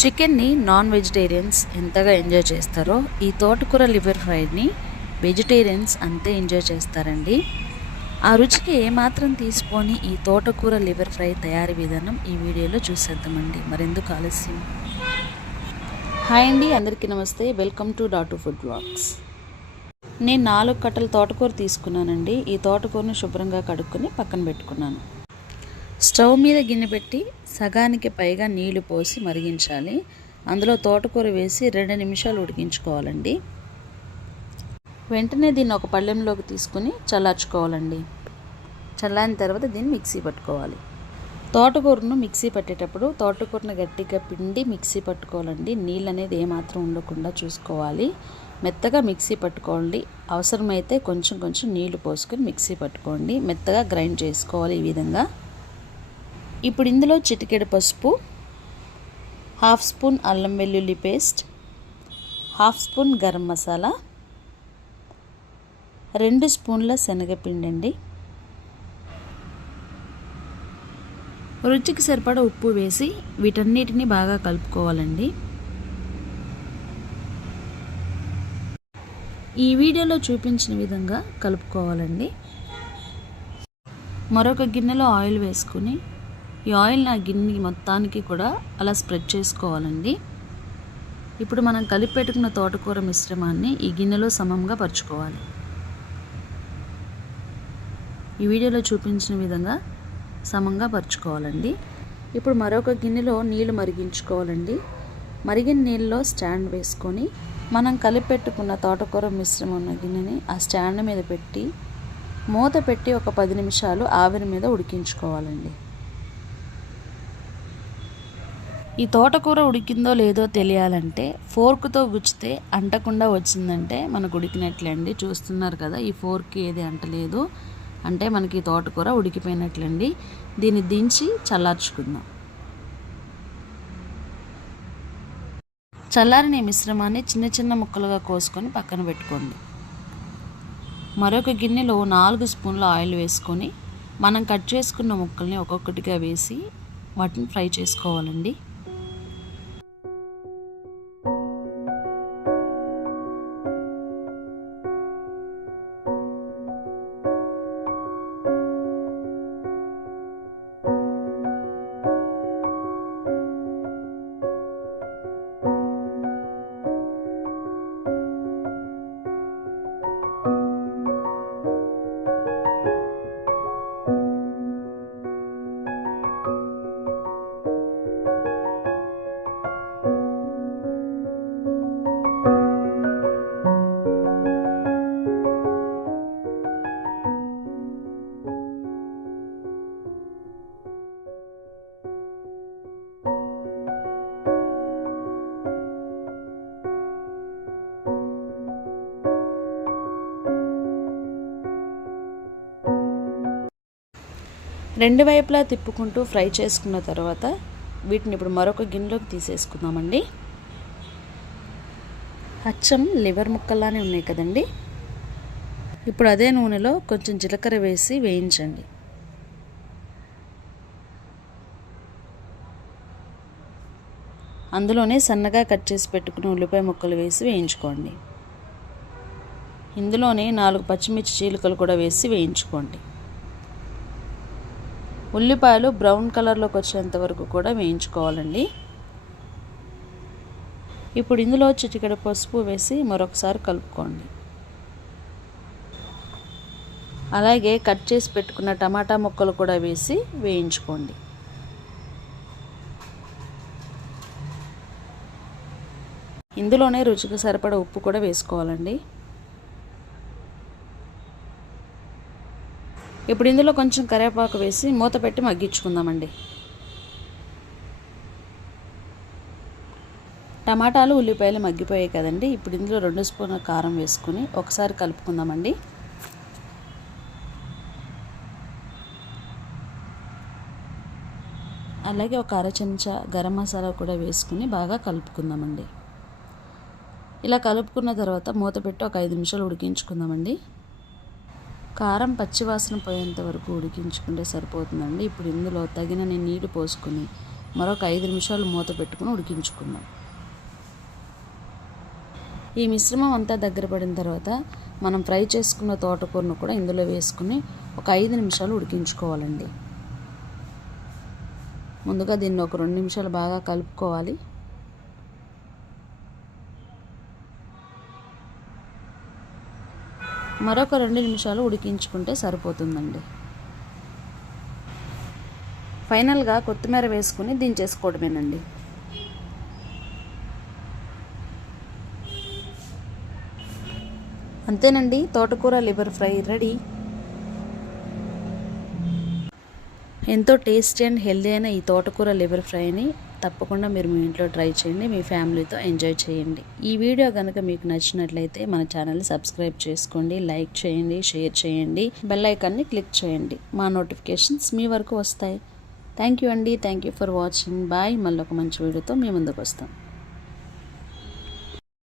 చికెన్ని non vegetarians ఎంతగా enjoy చేస్తారో ఈ తోటకూర లివర్ ఫ్రైని వెజిటేరియన్స్ అంతే ఎంజాయ్ చేస్తారండి. ఆ రుచికి ఏమాత్రం తీసుకొని ఈ తోటకూర లివర్ ఫ్రై తయారీ విధానం ఈ వీడియోలో చూసేద్దామండి. మరెందుకు ఆలస్యం? హాయ్ అండి అందరికీ నమస్తే. వెల్కమ్ టు డాటు ఫుడ్ బ్లాగ్స్. నేను నాలుగు కట్టల తోటకూర తీసుకున్నానండి. ఈ తోటకూరను శుభ్రంగా కడుక్కొని పక్కన పెట్టుకున్నాను. స్టవ్ మీద గిన్నె పెట్టి సగానికి పైగా నీళ్ళు పోసి మరిగించాలి. అందులో తోటకూర వేసి రెండు నిమిషాలు ఉడికించుకోవాలండి. వెంటనే దీన్ని ఒక పళ్ళెంలోకి తీసుకుని చల్లార్చుకోవాలండి. చల్లారిన తర్వాత దీన్ని మిక్సీ పట్టుకోవాలి. తోటకూరను మిక్సీ పట్టేటప్పుడు తోటకూరను గట్టిగా పిండి మిక్సీ పట్టుకోవాలండి. నీళ్ళు అనేది ఏమాత్రం ఉండకుండా చూసుకోవాలి. మెత్తగా మిక్సీ పట్టుకోండి. అవసరమైతే కొంచెం కొంచెం నీళ్ళు పోసుకొని మిక్సీ పట్టుకోండి. మెత్తగా గ్రైండ్ చేసుకోవాలి ఈ విధంగా. ఇప్పుడు ఇందులో చిటికెడు పసుపు హాఫ్ స్పూన్ అల్లం వెల్లుల్లి paste half spoon garam masala రెండు స్పూన్ల శనగపిండి అండి రుచికి సరిపడా ఉప్పు వేసి వీటన్నిటిని బాగా కలుపుకోవాలండి. ఈ వీడియోలో చూపించిన విధంగా కలుపుకోవాలండి. మరొక గిన్నెలో ఆయిల్ వేసుకుని ఈ ఆయిల్ ఆ గిన్నె మొత్తానికి కూడా అలా స్ప్రెడ్ చేసుకోవాలండి. ఇప్పుడు మనం కలిపి పెట్టుకున్న తోటకూర మిశ్రమాన్ని ఈ గిన్నెలో సమంగా పరుచుకోవాలి. ఈ వీడియోలో చూపించిన విధంగా సమంగా పరుచుకోవాలండి. ఇప్పుడు మరొక గిన్నెలో నీళ్ళు మరిగించుకోవాలండి. మరిగిన నీళ్ళలో స్టాండ్ వేసుకొని మనం కలిపి పెట్టుకున్న తోటకూర మిశ్రమం ఉన్న గిన్నెని ఆ స్టాండ్ మీద పెట్టి మూత పెట్టి ఒక పది నిమిషాలు ఆవిరి మీద ఉడికించుకోవాలండి. ఈ తోటకూర ఉడికిందో లేదో తెలియాలంటే ఫోర్క్తో గుచ్చితే అంటకుండా వచ్చిందంటే మనకు ఉడికినట్లండి చూస్తున్నారు కదా ఈ ఫోర్క్ ఏది అంటలేదు. అంటే మనకి తోటకూర ఉడికిపోయినట్లండి. దీన్ని దించి చల్లార్చుకుందాం. చల్లారిన మిశ్రమాన్ని చిన్న చిన్న ముక్కలుగా కోసుకొని పక్కన పెట్టుకోండి. మరొక గిన్నెలో నాలుగు స్పూన్ల ఆయిల్ వేసుకొని మనం కట్ చేసుకున్న ముక్కల్ని ఒక్కొక్కటిగా వేసి వాటిని ఫ్రై చేసుకోవాలండి. రెండు వైపులా తిప్పుకుంటూ ఫ్రై చేసుకున్న తర్వాత వీటిని ఇప్పుడు మరొక గిన్నెలోకి తీసేసుకుందామండి. అచ్చం లివర్ ముక్కల్లానే ఉన్నాయి కదండి. ఇప్పుడు అదే నూనెలో కొంచెం జీలకర్ర వేసి వేయించండి. అందులోనే సన్నగా కట్ చేసి పెట్టుకుని ఉల్లిపాయ ముక్కలు వేసి వేయించుకోండి. ఇందులోనే నాలుగు పచ్చిమిర్చి చీలికలు కూడా వేసి వేయించుకోండి. ఉల్లిపాయలు బ్రౌన్ కలర్లోకి వచ్చేంత వరకు కూడా వేయించుకోవాలండి. ఇప్పుడు ఇందులో చిటికెడ పసుపు వేసి మరొకసారి కలుపుకోండి. అలాగే కట్ చేసి పెట్టుకున్న టమాటా ముక్కలు కూడా వేసి వేయించుకోండి. ఇందులోనే రుచికి సరిపడ ఉప్పు కూడా వేసుకోవాలండి. ఇప్పుడు ఇందులో కొంచెం కరివేపాకు వేసి మూత పెట్టి మగ్గించుకుందామండి. టమాటాలు ఉల్లిపాయలు మగ్గిపోయాయి కదండి. ఇప్పుడు ఇందులో రెండు స్పూన్ల కారం వేసుకుని ఒకసారి కలుపుకుందామండి. అలాగే ఒక అర చెంచా గరం మసాలా కూడా వేసుకుని బాగా కలుపుకుందామండి. ఇలా కలుపుకున్న తర్వాత మూత పెట్టి ఒక ఐదు నిమిషాలు ఉడికించుకుందామండి. కారం పచ్చివాసన పోయేంత వరకు ఉడికించుకుంటే సరిపోతుందండి. ఇప్పుడు ఇందులో తగినన్ని నీళ్ళు పోసుకొని మరొక ఐదు నిమిషాలు మూత పెట్టుకుని ఉడికించుకుందాం. ఈ మిశ్రమం అంతా దగ్గర పడిన తర్వాత మనం ఫ్రై చేసుకున్న తోటకూరను కూడా ఇందులో వేసుకుని ఒక ఐదు నిమిషాలు ఉడికించుకోవాలండి. ముందుగా దీన్ని ఒక రెండు నిమిషాలు బాగా కలుపుకోవాలి. మరొక రెండు నిమిషాలు ఉడికించుకుంటే సరిపోతుందండి. ఫైనల్గా కొత్తిమీర వేసుకుని దించేసుకోవడమేనండి. అంతేనండి తోటకూర లివర్ ఫ్రై రెడీ. ఎంతో టేస్టీ అండ్ హెల్దీ అయిన ఈ తోటకూర లివర్ ఫ్రైని తప్పకుండా మీరు మీ ఇంట్లో ట్రై చేయండి మీ ఫ్యామిలీతో ఎంజాయ్ చేయండి. ఈ వీడియో కనుక మీకు నచ్చినట్లయితే మన ఛానల్ని సబ్స్క్రైబ్ చేసుకోండి లైక్ చేయండి షేర్ చేయండి బెల్ ఐకాన్ని క్లిక్ చేయండి. మా నోటిఫికేషన్స్ మీ వరకు వస్తాయి. థ్యాంక్ యూ అండి. Thank you for watching. Bye. మళ్ళీ ఒక మంచి వీడియోతో మీ ముందుకు వస్తాం.